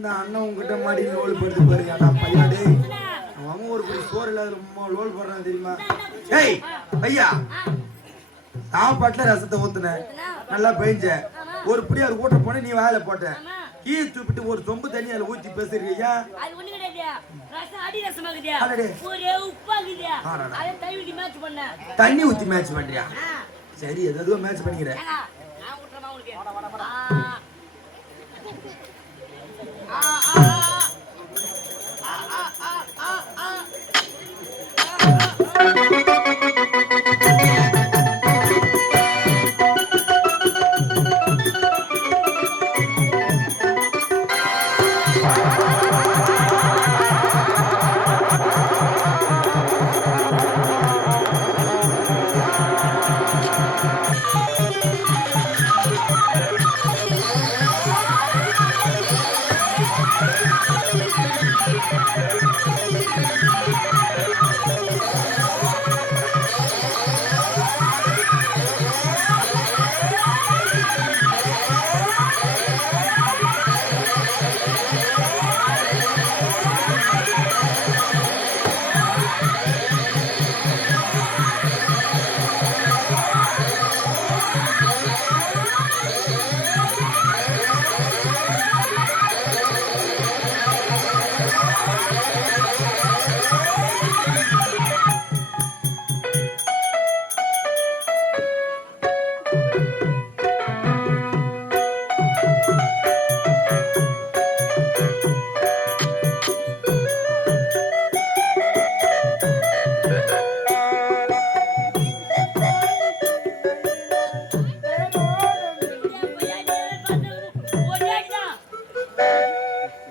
இருந்த அண்ணன் உங்ககிட்ட மாடி லோல் படுத்து பாருங்க. அதான் பையாடே அவன் ஒரு பெரிய சோறு இல்லாத ரொம்ப லோல் போடுறான் தெரியுமா? ஏய் ஐயா சாப்பாட்டுல ரசத்தை ஊத்துனேன். நல்லா பெஞ்ச ஒரு பிடி அவர் ஊட்ட போனேன் நீ வாயில போட்ட. கீ தூப்பிட்டு ஒரு தொம்பு தண்ணி அதில் ஊற்றி பேசுறீங்கய்யா தண்ணி ஊத்தி மேட்ச் பண்றியா? சரி எதோ மேட்ச் பண்ணிக்கிறேன் Thank you.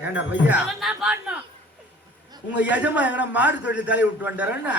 ஏண்டா பையா உங்க எஜமா எங்கடா மாடு தொழில் தலை விட்டு வந்தாரன்னா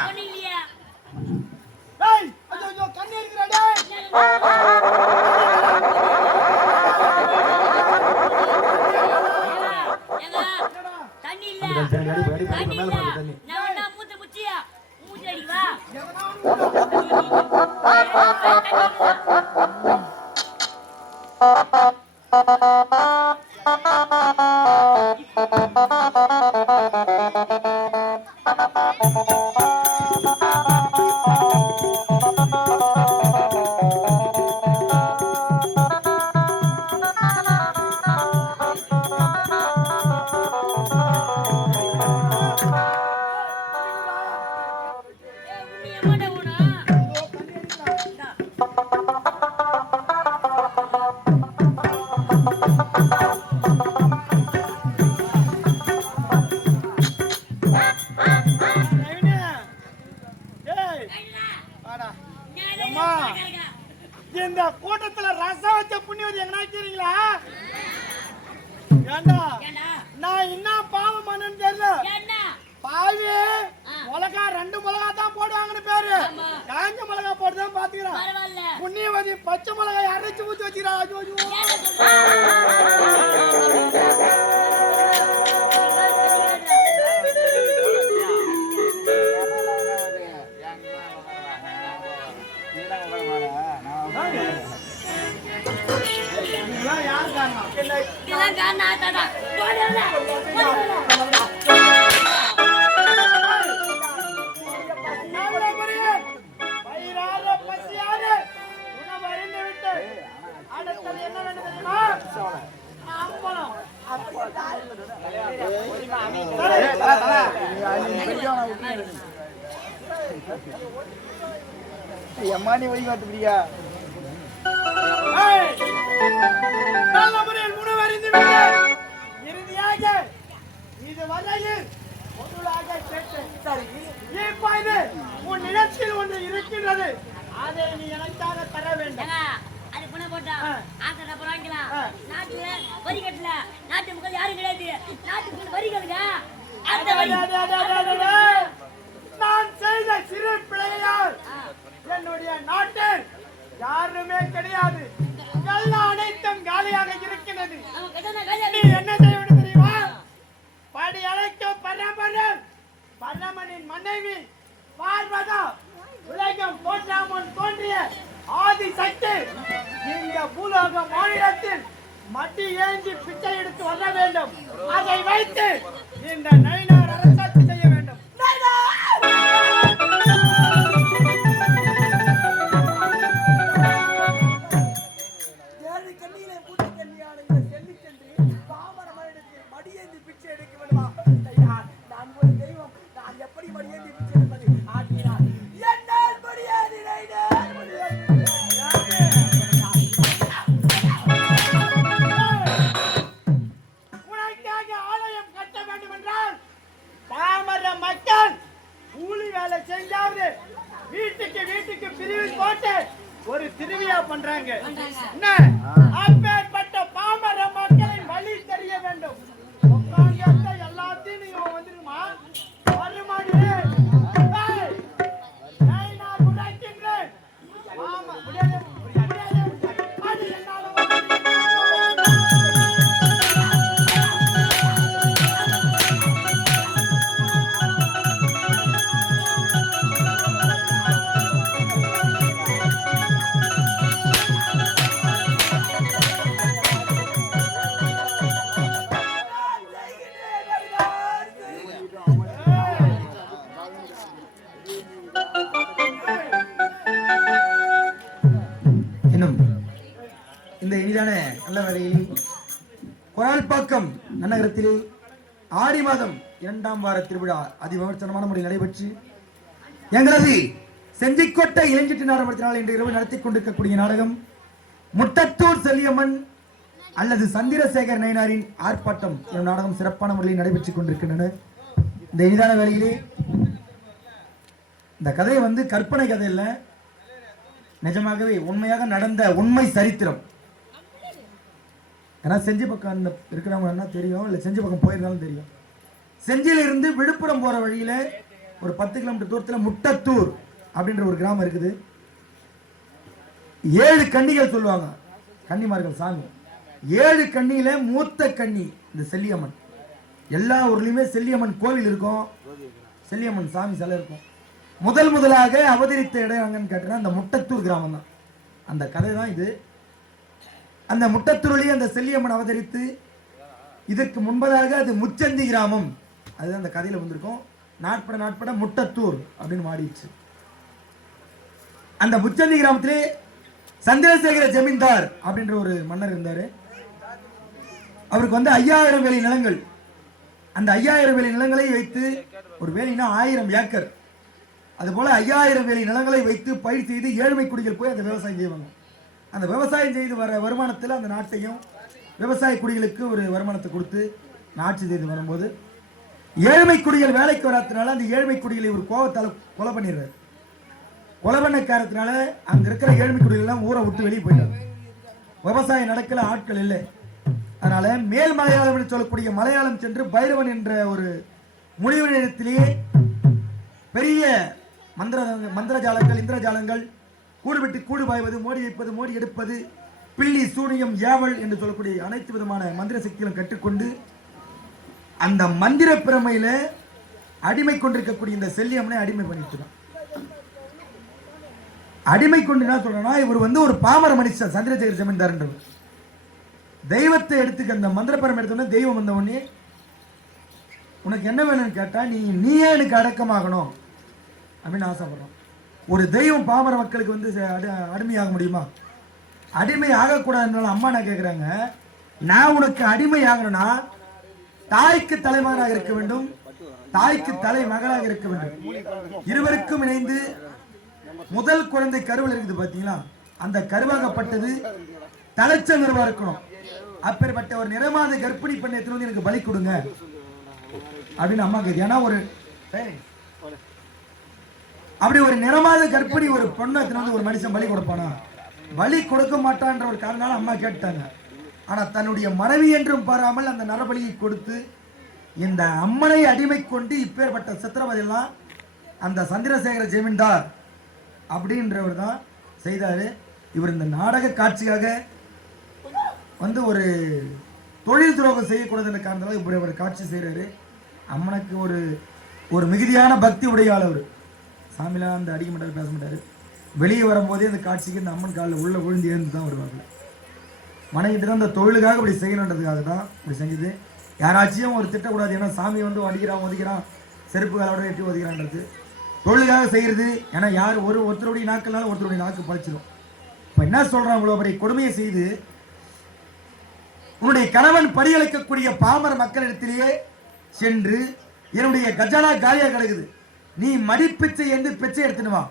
புண்ணியவதி பச்சை மிளகாய் அரைச்சு ஊற்றி வச்சுக்கிறா யாருக்காங்க வழிகாட்டுக்கிறியா கட்டி ஏந்தி பிச்சை எடுத்து வர வேண்டும். அதை வைத்து இந்த நயினார் அரசு நல்ல கொரால்பாக்கம் நன்னகரத்திலே ஆடி மாதம் இரண்டாம் வார திருவிழா அதிவிமர்சனமான முறையில் நடைபெற்று எங்களது செஞ்சிக்கோட்டை இளைஞட்டு நாடகத்தினால் இன்று இரவு நடத்தி கொண்டிருக்கக்கூடிய நாடகம் முட்டத்தூர் செல்லியம்மன் அல்லது சந்திரசேகர் நயனாரின் ஆர்ப்பாட்டம் எனும் நாடகம் சிறப்பான முறையில் நடைபெற்றுக் கொண்டிருக்கின்றன. இந்த இனிதான வேலையிலே இந்த கதை வந்து கற்பனை கதை இல்லை நிஜமாகவே உண்மையாக நடந்த உண்மை சரித்திரம். ஏன்னா செஞ்சி பக்கம் அந்த இருக்கிறவங்க என்ன தெரியும்? இல்லை செஞ்சி பக்கம் போயிருந்தாலும் தெரியும். செஞ்சியில இருந்து விழுப்புரம் போகிற வழியில் ஒரு பத்து கிலோமீட்டர் தூரத்தில் முட்டத்தூர் அப்படின்ற ஒரு கிராமம் இருக்குது. ஏழு கன்னிகள் சொல்லுவாங்க. கன்னிமார்கள் சாமி. ஏழு கண்ணியில் மூத்த கன்னி இந்த செல்லியம்மன். எல்லா ஊர்லேயுமே செல்லியம்மன் கோவில் இருக்கும். செல்லியம்மன் சாமி சிலை இருக்கும். முதல் முதலாக அவதரித்த இடம் எங்கன்னு கேட்டீங்கன்னா அந்த முட்டத்தூர் கிராமம் தான் அந்த கதை தான் இது. அந்த முட்டத்துருளி அந்த செல்லியம்மன் அவதரித்து இதற்கு முன்பதாக அது முச்சந்தி கிராமம். அதுதான் அந்த கதையில் வந்திருக்கும். நாட்பட நாட்பட முட்டத்தூர் அப்படின்னு மாறிடுச்சு. அந்த முச்சந்தி கிராமத்திலே சந்திரசேகர ஜமீன்தார் அப்படின்ற ஒரு மன்னர் இருந்தார். அவருக்கு வந்து ஐயாயிரம் வேலை நிலங்கள். அந்த ஐயாயிரம் வேலை நிலங்களை வைத்து ஒரு வேலைனா ஆயிரம் ஏக்கர். அதுபோல ஐயாயிரம் வேலை நிலங்களை வைத்து பயிர் செய்து ஏழ்மை குடிகள் போய் அந்த விவசாயம் செய்வாங்க. அந்த விவசாயம் செய்து வர வருமானத்தில் அந்த நாட்டையும் விவசாய குடிகளுக்கு ஒரு வருமானத்தை கொடுத்து நாட்சி செய்து வரும்போது ஏழ்மை குடிகள் வேலைக்கு வராதனால அந்த ஏழ்மை குடிகளை ஒரு கோபத்தால் கொலை பண்ணிடுறாரு. கொலை பண்ண காரணத்தினால அங்கே இருக்கிற ஏழ்மை குடிகள்லாம் ஊரை விட்டு வெளியே போயிட்டாங்க. விவசாயம் நடக்கல ஆட்கள் இல்லை. அதனால மேல் மலையாளம் என்று சொல்லக்கூடிய மலையாளம் சென்று பைரவன் என்ற ஒரு முடிவு நிலையத்திலேயே பெரிய மந்திர மந்திரஜாலங்கள் இந்திரஜாலங்கள் கூடு விட்டு கூடு பாய்வது மோடி வைப்பது மோடி எடுப்பது பில்லி சூனியம் ஏவல் என்று சொல்லக்கூடிய அனைத்து விதமான மந்திர சக்திகளும் கற்றுக்கொண்டு அந்த மந்திர பிரமையில அடிமை கொண்டிருக்கக்கூடிய இந்த செல்லியம்மனை அடிமை பண்ணிட்டு அடிமை கொண்டு என்ன சொல்றேன்னா இவர் வந்து ஒரு பாமர மனுஷன் சந்திரசேகர் ஜமீன்தார்ன்றவர். தெய்வத்தை எடுத்துக்க அந்த மந்திரப்பரம் எடுத்தோடனே தெய்வம் வந்தவொடனே உனக்கு என்ன வேணும்னு கேட்டால் நீ நீயே எனக்கு அடக்கமாகணும் அப்படின்னு ஆசைப்படுறோம் ஒரு தெய்வம் பாமர மக்களுக்கு வந்து ச- அடி அடிமையாக முடியுமா? அடிமை ஆகக்கூடாதுனால அம்மா என்ன கேட்குறாங்க நான் உனக்கு அடிமை ஆகணும்னா தாய்க்கு தலைமகனாக இருக்க வேண்டும் தாய்க்கு தலை மகளாக இருக்க வேண்டும். இருவருக்கும் இணைந்து முதல் குழந்தை கருவில் இருக்குது பார்த்தீங்களா அந்த கருவாகப்பட்டது தலைச்ச நிறவா இருக்கணும். அப்பேற்பட்ட ஒரு நிறமாத கர்ப்பிணி பெண்ணை எடுத்துட்டு வந்து எனக்கு பலி கொடுங்க. அப்படின்னு அம்மா கேக்குது. ஏன்னா ஒரு அப்படி ஒரு நிறமாத கர்ப்பிணி ஒரு பொண்ணை வந்து ஒரு மனுஷன் பலி கொடுப்பானா? பலி கொடுக்க மாட்டான்ற ஒரு காரணம் அம்மா கேட்டாங்க ஆனால் தன்னுடைய மனைவி என்றும் பாராமல் அந்த நரபலியை கொடுத்து இந்த அம்மனை அடிமை கொண்டு இப்பேற்பட்ட சித்திரவதையெல்லாம் அந்த சந்திரசேகர ஜெமீன்தார் அப்படின்றவர் தான் செய்தார். இவர் இந்த நாடக காட்சியாக வந்து ஒரு தொழில் துரோகம் செய்யக்கூடாதுன்ற காரணத்தால இப்படி ஒரு காட்சி செய்கிறாரு அம்மனுக்கு ஒரு ஒரு மிகுதியான பக்தி உடையாளவர் சாமிலாம் அந்த அடிக்க மாட்டார் பேச மாட்டார். வெளியே வரும்போதே அந்த காட்சிக்கு இந்த அம்மன் காலில் உள்ளே விழுந்து ஏந்து தான் வருவாங்க. மனைவிட்டு தான் அந்த தொழிலுக்காக இப்படி செய்யணுன்றதுக்காக தான் இப்படி செஞ்சது. யாராச்சும் ஒரு திட்டக்கூடாது ஏன்னா சாமி வந்து அடிக்கிறான் ஒதுக்கிறான் செருப்பு காலோட எட்டி ஒதுக்கிறான்றது. தொழிலுக்காக செய்கிறது ஏன்னா யார் ஒரு ஒருத்தருடைய நாட்கள்னால ஒருத்தருடைய நாக்கு பழிச்சிடும் இப்போ என்ன சொல்கிறான் இவ்வளோ பெரிய கொடுமையை செய்து? உன்னுடைய கணவன் பரிகலிக்கக்கூடிய பாமர மக்களிடத்திலேயே சென்று என்னுடைய கஜானா காலியாக கிடக்குது. நீ மடிப்பிச்சை என்று பிச்சை எடுத்துன்னு வா.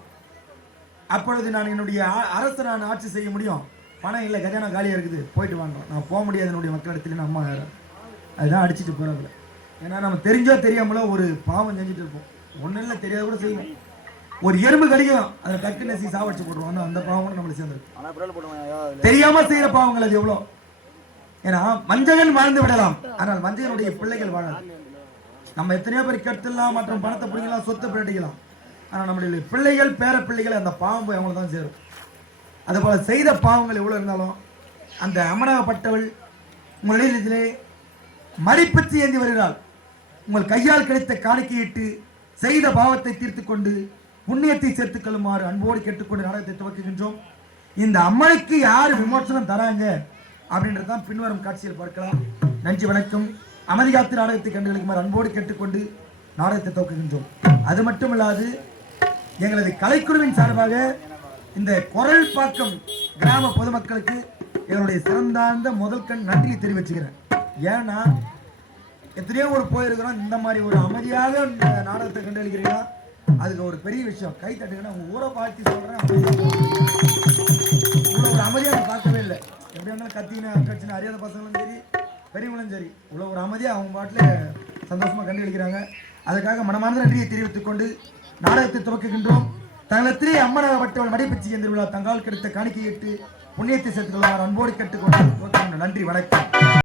அப்பொழுது நான் என்னுடைய அரசை நான் ஆட்சி செய்ய முடியும். பணம் இல்லை கஜானா காலியா இருக்குது. போயிட்டு வாங்க. நான் போக முடியாது என்னுடைய மக்களிடத்துல அம்மா வேற. அதுதான் அடிச்சுட்டு போறாங்க ஏன்னா நம்ம தெரிஞ்சோ தெரியாமலோ ஒரு பாவம் செஞ்சுட்டு இருப்போம். ஒன்றும் இல்லை தெரியாத கூட செய்வோம். ஒரு எறும்பு கடிக்கும். அதை டக்கு நசி சாவடிச்சு போட்டுருவோம். அந்த- பாவம் நம்மளை சேர்ந்துருக்கு தெரியாம செய்யற பாவங்கள் அது எவ்வளோ? ஏன்னா வஞ்சகன் வாழ்ந்து விடலாம். ஆனால் வஞ்சகனுடைய பிள்ளைகள் வாழாது. நம்ம எத்தனையோ பேர் கெடுத்துடலாம் மற்றும் பணத்தை பிடிக்கலாம் சொத்தை பிடிக்கலாம் ஆனால் நம்மளுடைய பிள்ளைகள் பேர பிள்ளைகள் அந்த பாவம் போய் தான் சேரும். அதுபோல் செய்த பாவங்கள் எவ்வளோ இருந்தாலும் அந்த அமராகப்பட்டவள் உங்களிடத்திலே மடிப்பிச்சு ஏந்தி வருகிறாள். உங்கள் கையால் கிடைத்த காணிக்கையிட்டு செய்த பாவத்தை தீர்த்து கொண்டு புண்ணியத்தை சேர்த்துக் கொள்ளுமாறு அன்போடு கேட்டுக்கொண்டு நாடகத்தை துவக்குகின்றோம். இந்த அம்மனுக்கு யார் விமர்சனம் தராங்க? அப்படின்றது தான் பின்வரும் காட்சியில் பார்க்கலாம். நன்றி வணக்கம். அமைதி நாடகத்தை கண்டுகளுக்குமாறு அன்போடு கேட்டுக்கொண்டு நாடகத்தை துவக்குகின்றோம். அது மட்டும் இல்லாது எங்களது கலைக்குழுவின் சார்பாக இந்த குரல் பாக்கம் கிராம பொதுமக்களுக்கு எங்களுடைய சிறந்தார்ந்த முதல் கண் நன்றியை தெரிவிச்சுக்கிறேன். ஏன்னா எத்தனையோ ஒரு போயிருக்கிறோம். இந்த மாதிரி ஒரு அமைதியாக இந்த நாடகத்தை கண்டுகளிக்கிறீங்கன்னா அதுக்கு ஒரு பெரிய விஷயம். கை தட்டுங்கன்னா உங்க ஊரை பார்த்து சொல்கிறேன் இவ்வளோ ஒரு அமைதியாக நான் பார்க்கவே இல்லை. எப்படி இருந்தாலும் கத்தின கட்சின அறியாத பசங்களும் சரி பெரியவங்களும் சரி இவ்வளோ ஒரு அமைதியாக அவங்க பாட்டில் சந்தோஷமாக கண்டுகளிக்கிறாங்க அதுக்காக மனமார்ந்த நன்றியை தெரிவித்துக் கொண்டு நாடகத்தை துவக்குகின்றோம். தங்களத்திலே அம்மனாகப்பட்டவள் மடைப்பச்சி என்ற விழா தங்கால் கிடைத்த காணிக்கையிட்டு புண்ணியத்தை சேர்த்துக் அன்போடு கேட்டுக்கொண்டு நன்றி வணக்கம்.